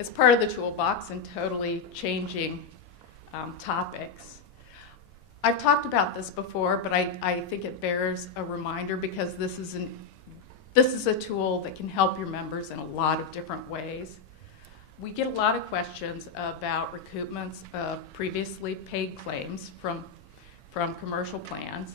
as part of the toolbox and totally changing topics, I've talked about this before, but I think it bears a reminder because this is a tool that can help your members in a lot of different ways. We get a lot of questions about recoupments of previously paid claims from commercial plans.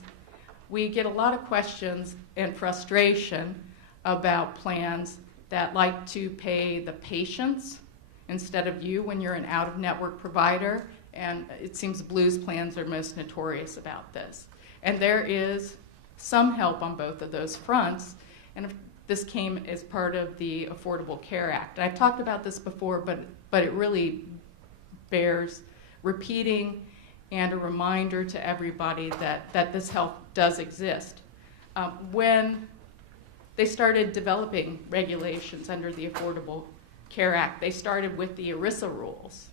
We get a lot of questions and frustration about plans that like to pay the patients instead of you when you're an out-of-network provider, and it seems Blues plans are most notorious about this. And there is some help on both of those fronts, and this came as part of the Affordable Care Act. I've talked about this before, but it really bears repeating and a reminder to everybody that this help does exist. When they started developing regulations under the Affordable Care Act, they started with the ERISA rules,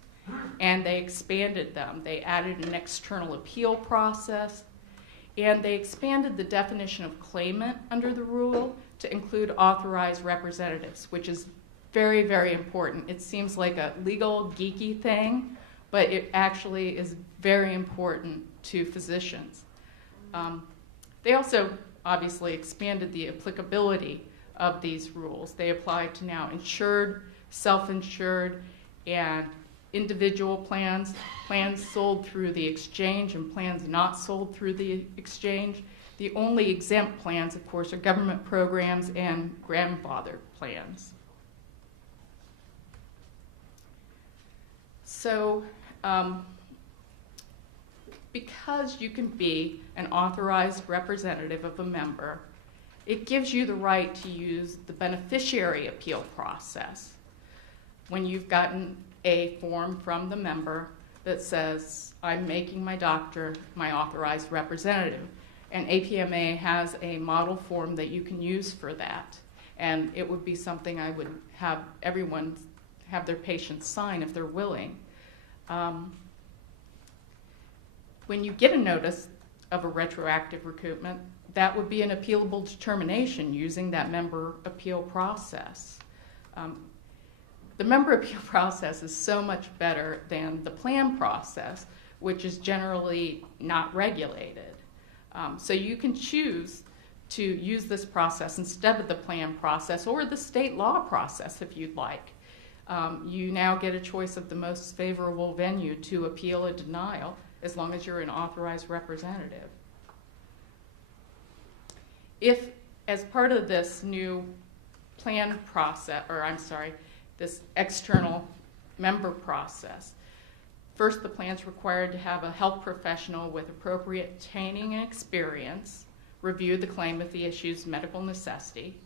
and they expanded them. They added an external appeal process, and they expanded the definition of claimant under the rule to include authorized representatives, which is very, very important. It seems like a legal, geeky thing, but it actually is very important to physicians. They also obviously expanded the applicability of these rules. They apply to now insured, self-insured, and individual plans, plans sold through the exchange, and plans not sold through the exchange. The only exempt plans, of course, are government programs and grandfather plans. So, because you can be an authorized representative of a member, it gives you the right to use the beneficiary appeal process when you've gotten a form from the member that says, I'm making my doctor my authorized representative. And APMA has a model form that you can use for that. And it would be something I would have everyone have their patients sign if they're willing. When you get a notice of a retroactive recoupment, that would be an appealable determination using that member appeal process. The member appeal process is so much better than the plan process, which is generally not regulated. So you can choose to use this process instead of the plan process or the state law process if you'd like. You now get a choice of the most favorable venue to appeal a denial as long as you're an authorized representative. If, as part of this new plan process, this external member process, first the plan's required to have a health professional with appropriate training and experience review the claim if the issue's medical necessity.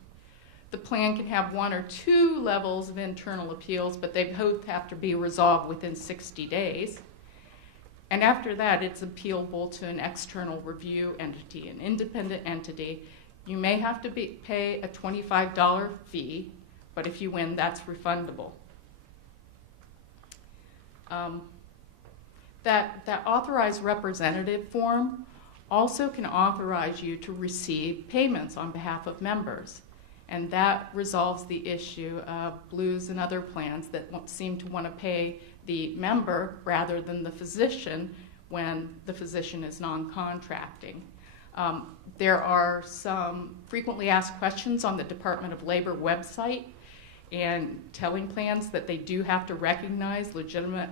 The plan can have 1 or 2 levels of internal appeals, but they both have to be resolved within 60 days. And after that, it's appealable to an external review entity, an independent entity. You may have to pay a $25 fee, but if you win, that's refundable. That authorized representative form also can authorize you to receive payments on behalf of members. And that resolves the issue of Blues and other plans that seem to want to pay the member rather than the physician when the physician is non-contracting. There are some frequently asked questions on the Department of Labor website and telling plans that they do have to recognize legitimate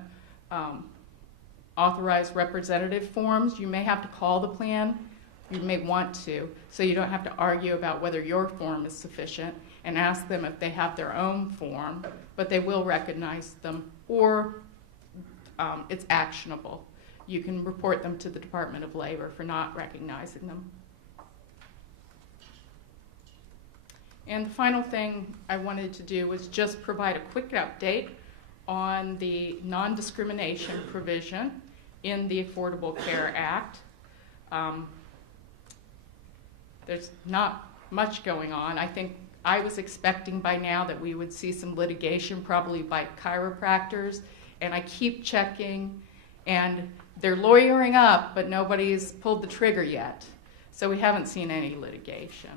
authorized representative forms. You may have to call the plan. You may want to, so you don't have to argue about whether your form is sufficient and ask them if they have their own form, but they will recognize them, or it's actionable. You can report them to the Department of Labor for not recognizing them. And the final thing I wanted to do was just provide a quick update on the non-discrimination provision in the Affordable Care Act. There's not much going on. I think I was expecting by now that we would see some litigation, probably by chiropractors, and I keep checking, and they're lawyering up, but nobody's pulled the trigger yet. So we haven't seen any litigation.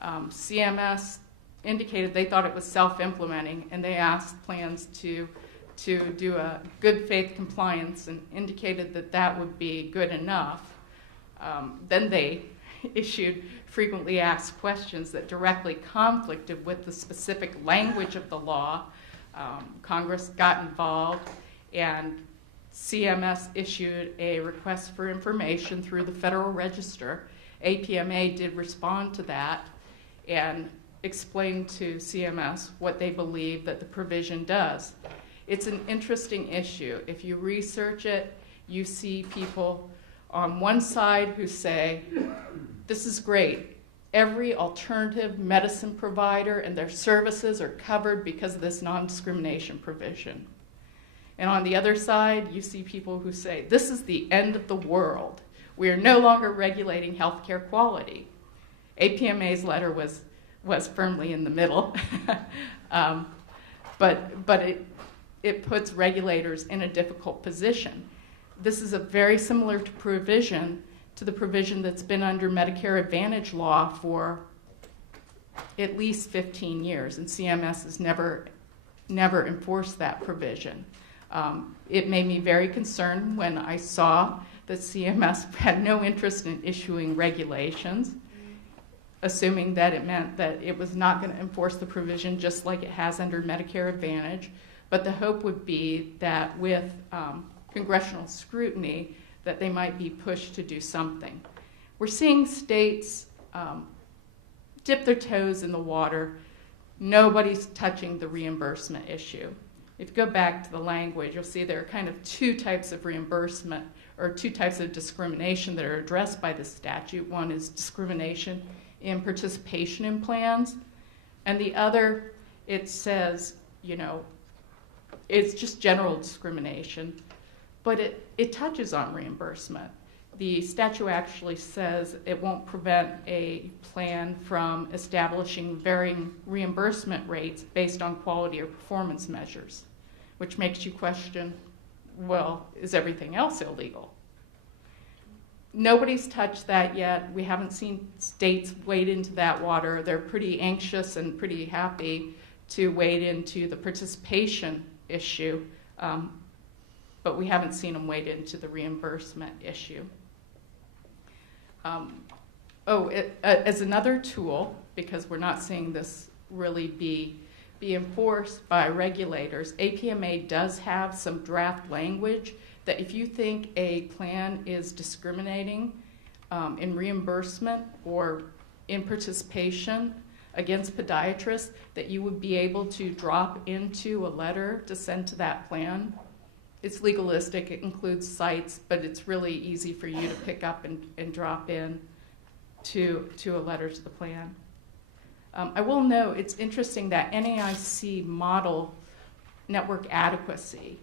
CMS indicated they thought it was self-implementing, and they asked plans to do a good faith compliance and indicated that that would be good enough. Then they issued frequently asked questions that directly conflicted with the specific language of the law. Congress got involved, and CMS issued a request for information through the Federal Register. APMA did respond to that and explained to CMS what they believe that the provision does. It's an interesting issue. If you research it, you see people on one side who say, this is great. Every alternative medicine provider and their services are covered because of this non-discrimination provision. And on the other side, you see people who say, this is the end of the world. We are no longer regulating healthcare quality. APMA's letter was firmly in the middle, but it puts regulators in a difficult position. This is a very similar provision to the provision that's been under Medicare Advantage law for at least 15 years, and CMS has never enforced that provision. It made me very concerned when I saw that CMS had no interest in issuing regulations, assuming that it meant that it was not going to enforce the provision just like it has under Medicare Advantage. But the hope would be that with congressional scrutiny, that they might be pushed to do something. We're seeing states dip their toes in the water. Nobody's touching the reimbursement issue. If you go back to the language, you'll see there are kind of two types of reimbursement, or two types of discrimination that are addressed by the statute. One is discrimination in participation in plans, and the other, it says, it's just general discrimination, but it touches on reimbursement. The statute actually says it won't prevent a plan from establishing varying reimbursement rates based on quality or performance measures, which makes you question, well, is everything else illegal? Nobody's touched that yet. We haven't seen states wade into that water. They're pretty anxious and pretty happy to wade into the participation issue, but we haven't seen them wade into the reimbursement issue. As another tool, because we're not seeing this really be enforced by regulators, APMA does have some draft language that if you think a plan is discriminating in reimbursement or in participation against podiatrists, that you would be able to drop into a letter to send to that plan. It's legalistic, it includes sites, but it's really easy for you to pick up and drop in to a letter to the plan. I will note, it's interesting that NAIC model network adequacy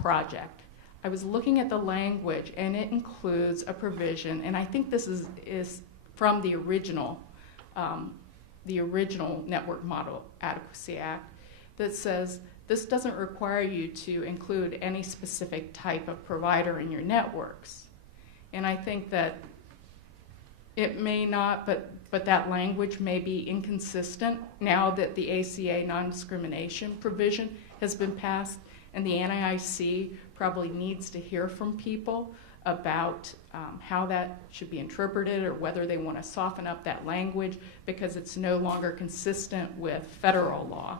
project. I was looking at the language, and it includes a provision, and I think this is from the original Network Model Adequacy Act, that says this doesn't require you to include any specific type of provider in your networks. And I think that it may not, but that language may be inconsistent now that the ACA non-discrimination provision has been passed, and the NAIC probably needs to hear from people about how that should be interpreted or whether they want to soften up that language because it's no longer consistent with federal law.